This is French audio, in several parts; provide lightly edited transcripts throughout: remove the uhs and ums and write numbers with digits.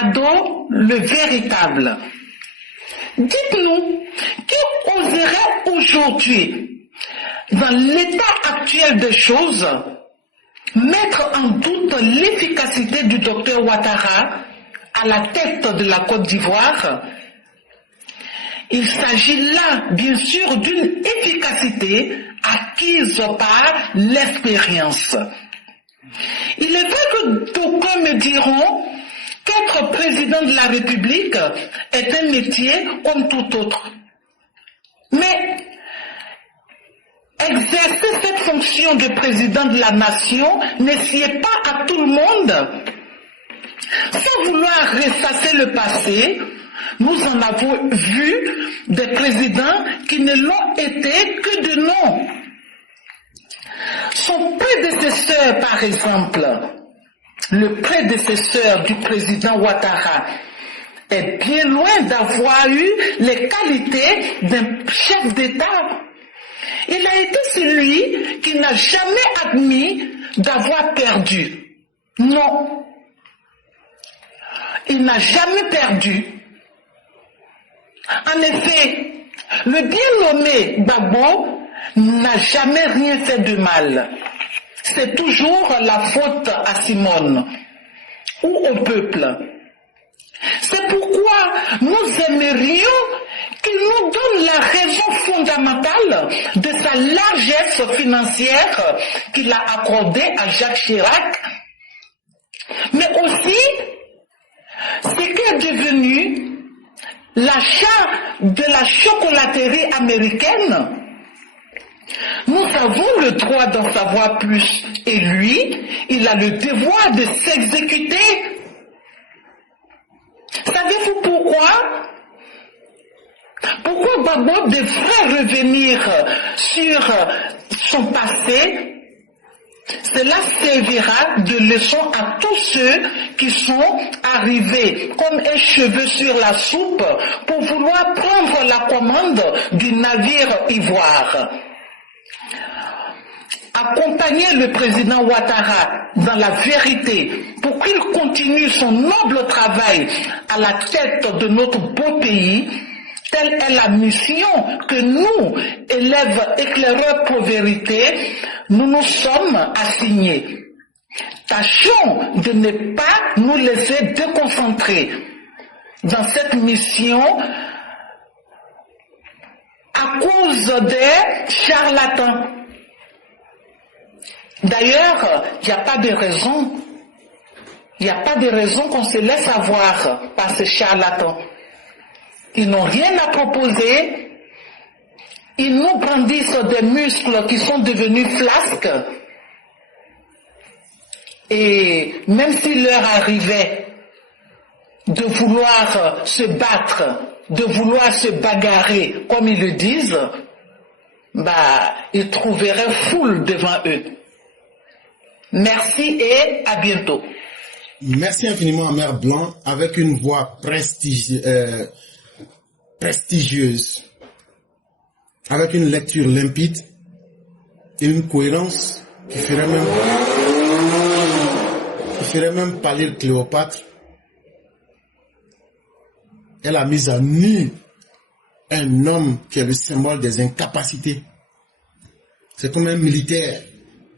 Ado le véritable. Dites-nous, qui oserait aujourd'hui, dans l'état actuel des choses, mettre en doute l'efficacité du docteur Ouattara à la tête de la Côte d'Ivoire? Il s'agit là, bien sûr, d'une efficacité acquise par l'expérience. Il est vrai que d'aucuns me diront qu'être président de la République est un métier comme tout autre. Mais exercer cette fonction de président de la nation ne sied pas à tout le monde. Sans vouloir ressasser le passé, nous en avons vu des présidents qui ne l'ont été que de nom. Son prédécesseur, par exemple, le prédécesseur du président Ouattara, est bien loin d'avoir eu les qualités d'un chef d'État. Il a été celui qui n'a jamais admis d'avoir perdu. Non. Il n'a jamais perdu. En effet, le bien nommé Gbagbo n'a jamais rien fait de mal. C'est toujours la faute à Simone ou au peuple. C'est pourquoi nous aimerions qu'il nous donne la raison fondamentale de sa largesse financière qu'il a accordée à Jacques Chirac, mais aussi ce qu'est devenu l'achat de la chocolaterie américaine. Nous avons le droit d'en savoir plus et lui, il a le devoir de s'exécuter. Savez-vous pourquoi? Pourquoi Gbagbo devrait revenir sur son passé? Cela servira de leçon à tous ceux qui sont arrivés comme un cheveu sur la soupe pour vouloir prendre la commande du navire ivoire. Accompagner le président Ouattara dans la vérité pour qu'il continue son noble travail à la tête de notre beau pays, telle est la mission que nous, élèves éclaireurs pour vérité, nous nous sommes assignés. Tâchons de ne pas nous laisser déconcentrer dans cette mission à cause des charlatans. D'ailleurs, il n'y a pas de raison. Il n'y a pas de raison qu'on se laisse avoir par ces charlatans. Ils n'ont rien à proposer. Ils nous brandissent des muscles qui sont devenus flasques. Et même s'il leur arrivait de vouloir se battre, de vouloir se bagarrer, comme ils le disent, ils trouveraient foule devant eux. Merci et à bientôt. Merci infiniment à Mère Blanc avec une voix prestigieuse, avec une lecture limpide et une cohérence qui ferait même pâlir Cléopâtre. Elle a mis à nu un homme qui est le symbole des incapacités. C'est comme un militaire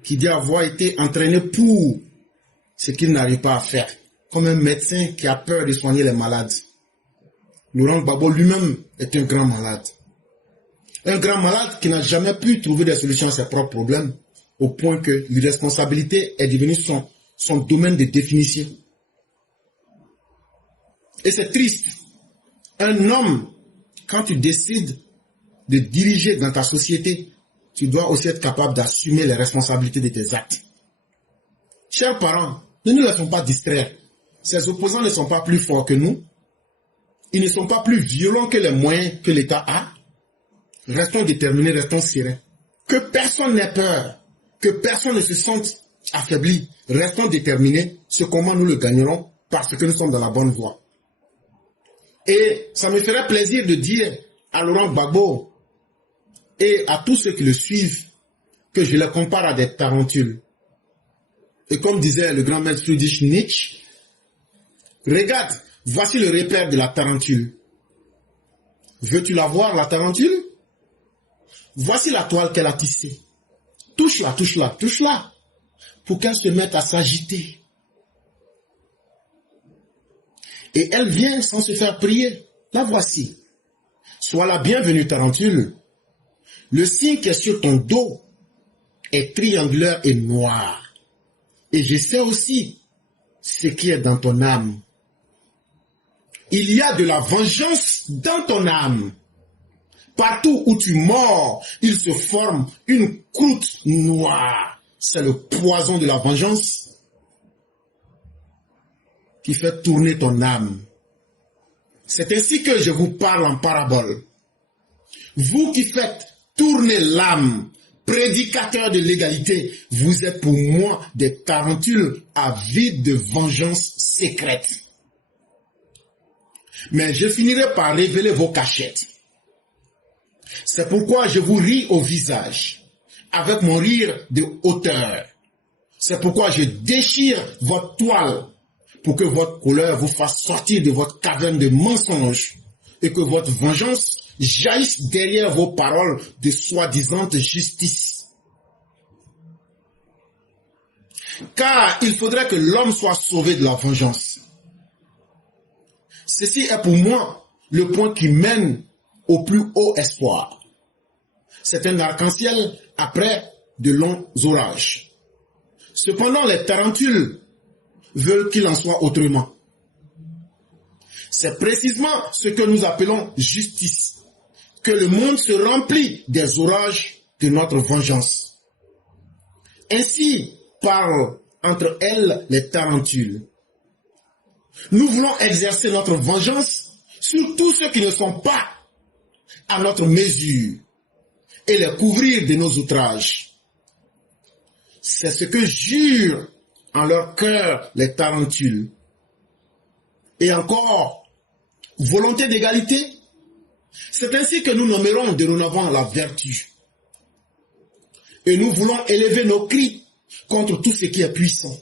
qui dit avoir été entraîné pour ce qu'il n'arrive pas à faire. Comme un médecin qui a peur de soigner les malades. Laurent Gbagbo lui-même est un grand malade. Un grand malade qui n'a jamais pu trouver des solutions à ses propres problèmes, au point que l'irresponsabilité est devenue son domaine de définition. Et c'est triste. Un homme, quand tu décides de diriger dans ta société, tu dois aussi être capable d'assumer les responsabilités de tes actes. Chers parents, ne nous laissons pas distraire. Ces opposants ne sont pas plus forts que nous. Ils ne sont pas plus violents que les moyens que l'État a. Restons déterminés, restons sereins. Que personne n'ait peur, que personne ne se sente affaibli. Restons déterminés. Ce combat, nous le gagnerons parce que nous sommes dans la bonne voie. Et ça me ferait plaisir de dire à Laurent Gbagbo et à tous ceux qui le suivent que je les compare à des tarentules. Et comme disait le grand maître Friedrich Nietzsche, regarde, Voici le repère de la tarentule. Veux-tu la voir, la tarentule? Voici la toile qu'elle a tissée. Touche-la, touche-la, touche-la, pour qu'elle se mette à s'agiter. Et elle vient sans se faire prier. La voici. Sois la bienvenue, tarentule. Le signe qui est sur ton dos est triangulaire et noir. Et je sais aussi ce qui est dans ton âme. Il y a de la vengeance dans ton âme. Partout où tu mords, il se forme une croûte noire. C'est le poison de la vengeance qui fait tourner ton âme. C'est ainsi que je vous parle en parabole. Vous qui faites tourner l'âme, prédicateurs de l'égalité, vous êtes pour moi des tarentules avides de vengeance secrète. Mais je finirai par révéler vos cachettes. C'est pourquoi je vous ris au visage, avec mon rire de hauteur. C'est pourquoi je déchire votre toile, pour que votre colère vous fasse sortir de votre caverne de mensonges, et que votre vengeance jaillisse derrière vos paroles de soi-disant justice. Car il faudrait que l'homme soit sauvé de la vengeance. Ceci est pour moi le point qui mène au plus haut espoir. C'est un arc-en-ciel après de longs orages. Cependant, les tarentules veulent qu'il en soit autrement. C'est précisément ce que nous appelons justice, que le monde se remplit des orages de notre vengeance. Ainsi parlent entre elles les tarentules. Nous voulons exercer notre vengeance sur tous ceux qui ne sont pas à notre mesure et les couvrir de nos outrages. C'est ce que jurent en leur cœur les tarentules. Et encore, volonté d'égalité, c'est ainsi que nous nommerons dorénavant la vertu. Et nous voulons élever nos cris contre tout ce qui est puissant.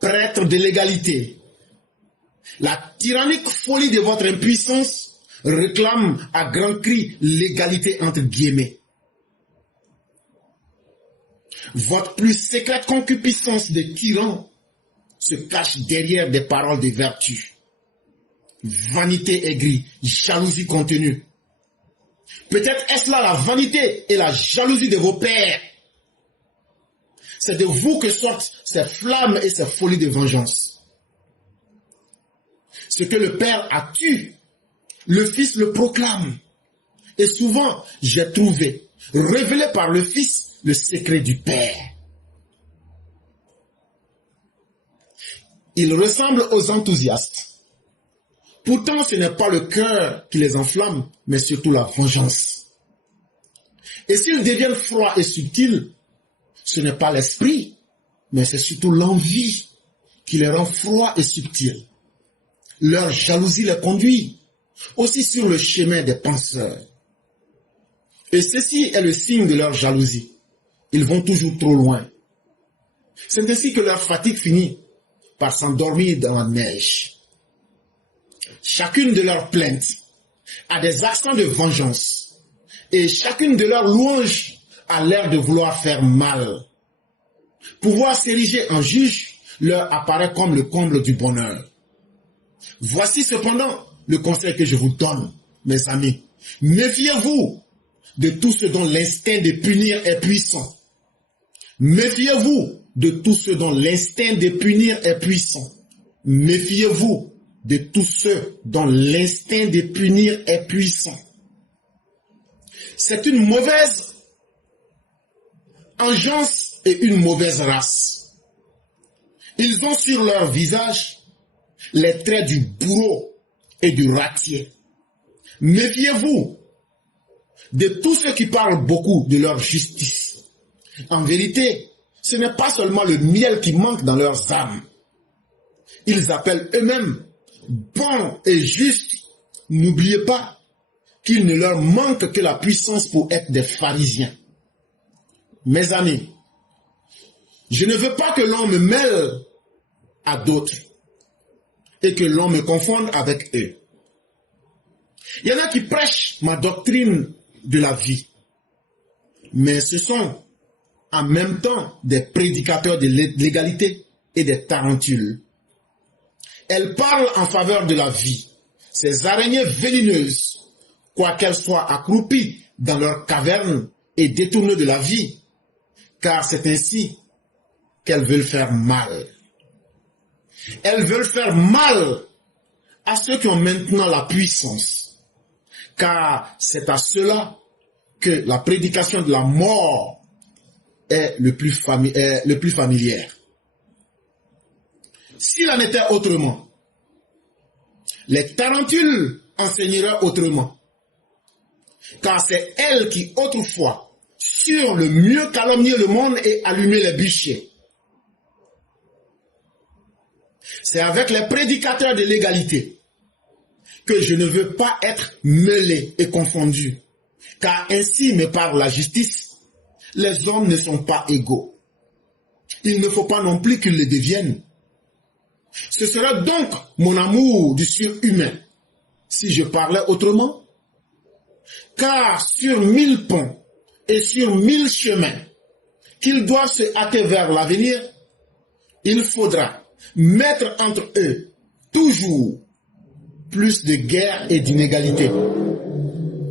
Prêtres de l'égalité, la tyrannique folie de votre impuissance réclame à grands cris l'égalité entre guillemets. Votre plus secrète concupiscence de tyran se cache derrière des paroles de vertu. Vanité aigrie, jalousie contenue. Peut-être est-ce là la vanité et la jalousie de vos pères. C'est de vous que sortent ces flammes et ces folies de vengeance. Ce que le Père a tué, le Fils le proclame. Et souvent, j'ai trouvé, révélé par le Fils, le secret du Père. Ils ressemblent aux enthousiastes. Pourtant, ce n'est pas le cœur qui les enflamme, mais surtout la vengeance. Et s'ils deviennent froids et subtils, ce n'est pas l'esprit, mais c'est surtout l'envie qui les rend froids et subtils. Leur jalousie les conduit aussi sur le chemin des penseurs. Et ceci est le signe de leur jalousie. Ils vont toujours trop loin. C'est ainsi que leur fatigue finit par s'endormir dans la neige. Chacune de leurs plaintes a des accents de vengeance et chacune de leurs louanges a l'air de vouloir faire mal. Pouvoir s'ériger en juge leur apparaît comme le comble du bonheur. Voici cependant le conseil que je vous donne, mes amis. Méfiez-vous de tout ce dont l'instinct de punir est puissant. Méfiez-vous de tout ce dont l'instinct de punir est puissant. Méfiez-vous de tout ce dont l'instinct de punir est puissant. C'est une mauvaise engeance et une mauvaise race. Ils ont sur leur visage les traits du bourreau et du ratier. Méfiez-vous de tous ceux qui parlent beaucoup de leur justice. En vérité, ce n'est pas seulement le miel qui manque dans leurs âmes. Ils appellent eux-mêmes bons et justes. N'oubliez pas qu'il ne leur manque que la puissance pour être des pharisiens. Mes amis, je ne veux pas que l'on me mêle à d'autres. et que l'on me confonde avec eux. Il y en a qui prêchent ma doctrine de la vie, mais ce sont en même temps des prédicateurs de l'égalité et des tarentules. Elles parlent en faveur de la vie. Ces araignées venimeuses, quoiqu'elles soient accroupies dans leurs cavernes et détournées de la vie, car c'est ainsi qu'elles veulent faire mal. Elles veulent faire mal à ceux qui ont maintenant la puissance, car c'est à ceux-là que la prédication de la mort est le plus familière. S'il en était autrement, les tarentules enseigneraient autrement, car c'est elles qui autrefois surent le mieux calomnier le monde et allumer les bûchers. C'est avec les prédicateurs de l'égalité que je ne veux pas être mêlé et confondu, car ainsi me parle la justice. Les hommes ne sont pas égaux. Il ne faut pas non plus qu'ils le deviennent. Ce serait donc mon amour du surhumain si je parlais autrement. Car sur 1000 ponts et sur 1000 chemins qu'ils doivent se hâter vers l'avenir, il faudra mettre entre eux toujours plus de guerre et d'inégalité.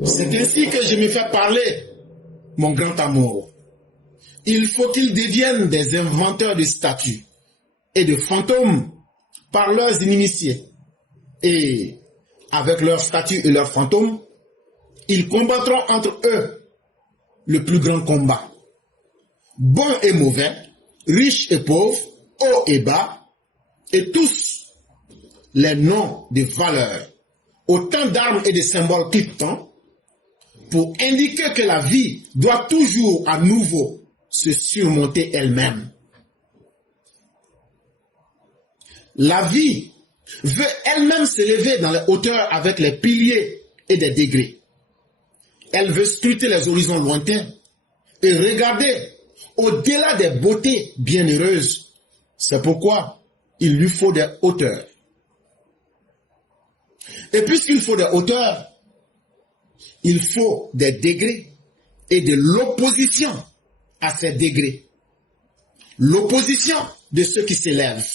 C'est ainsi que je me fais parler, mon grand amour. Il faut qu'ils deviennent des inventeurs de statues et de fantômes par leurs inimitiés. Et avec leurs statues et leurs fantômes, ils combattront entre eux le plus grand combat. Bons et mauvais, riches et pauvres, hauts et bas, et tous les noms de valeurs, autant d'armes et de symboles cliquetants, pour indiquer que la vie doit toujours à nouveau se surmonter elle-même. La vie veut elle-même s'élever dans les hauteurs avec les piliers et des degrés. Elle veut scruter les horizons lointains et regarder au-delà des beautés bienheureuses. C'est pourquoi il lui faut des hauteurs. Et puisqu'il faut des hauteurs, il faut des degrés et de l'opposition à ces degrés. L'opposition de ceux qui s'élèvent.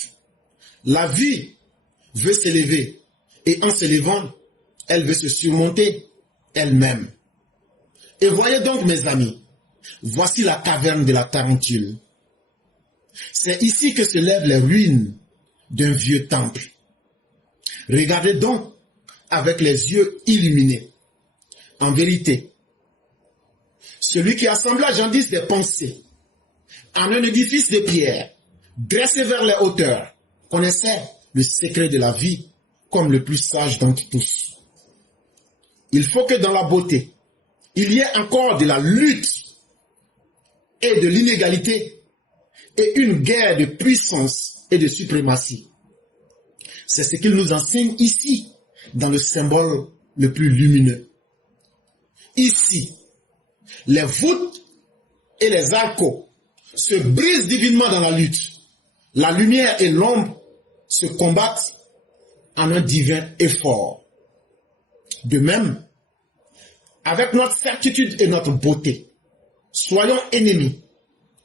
La vie veut s'élever et en s'élevant, elle veut se surmonter elle-même. Et voyez donc mes amis, voici la caverne de la tarentule. C'est ici que se lèvent les ruines d'un vieux temple. Regardez donc avec les yeux illuminés. En vérité, celui qui assembla jadis des pensées en un édifice de pierre, dressé vers les hauteurs, connaissait le secret de la vie comme le plus sage d'entre tous. Il faut que dans la beauté, il y ait encore de la lutte et de l'inégalité et une guerre de puissance et de suprématie. C'est ce qu'il nous enseigne ici, dans le symbole le plus lumineux. Ici, les voûtes et les arcos se brisent divinement dans la lutte. La lumière et l'ombre se combattent en un divin effort. De même, avec notre certitude et notre beauté, soyons ennemis,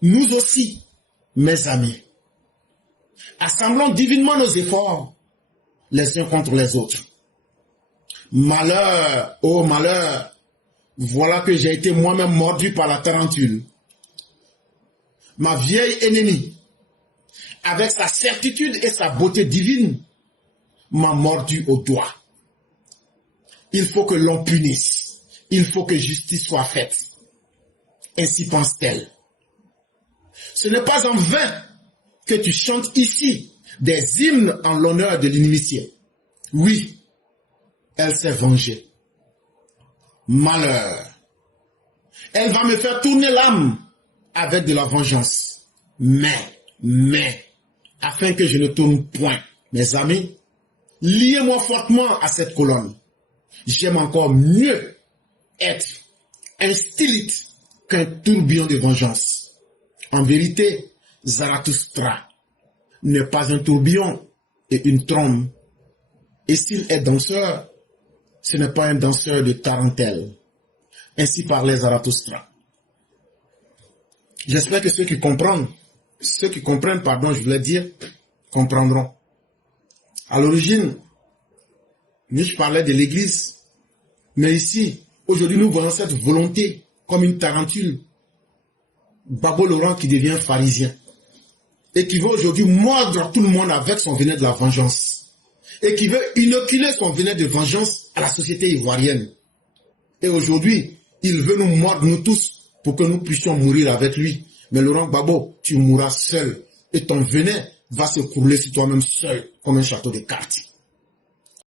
nous aussi, mes amis. Assemblons divinement nos efforts, les uns contre les autres. Malheur, oh malheur, voilà que j'ai été moi-même mordu par la tarentule. Ma vieille ennemie, avec sa certitude et sa beauté divine, m'a mordu au doigt. Il faut que l'on punisse. Il faut que justice soit faite. Ainsi pense-t-elle. Ce n'est pas en vain que tu chantes ici des hymnes en l'honneur de l'inimitié. Oui, elle s'est vengée. Malheur. Elle va me faire tourner l'âme avec de la vengeance. Mais, afin que je ne tourne point, mes amis, liez-moi fortement à cette colonne. J'aime encore mieux être un stylite qu'un tourbillon de vengeance. En vérité, Zarathustra n'est pas un tourbillon et une trombe, Et s'il est danseur, ce n'est pas un danseur de tarentelle. Ainsi parlait Zarathustra. J'espère que ceux qui comprennent, je voulais dire, comprendront. À l'origine, Nietzsche parlait de l'Église, mais ici, aujourd'hui, nous voyons cette volonté comme une tarentule. Babo Laurent qui devient pharisien et qui veut aujourd'hui mordre tout le monde avec son venin de la vengeance et qui veut inoculer son venin de vengeance à la société ivoirienne. Et aujourd'hui, il veut nous mordre, nous tous, pour que nous puissions mourir avec lui. Mais Laurent Gbagbo, tu mourras seul et ton venin va se couler sur toi-même seul comme un château de cartes.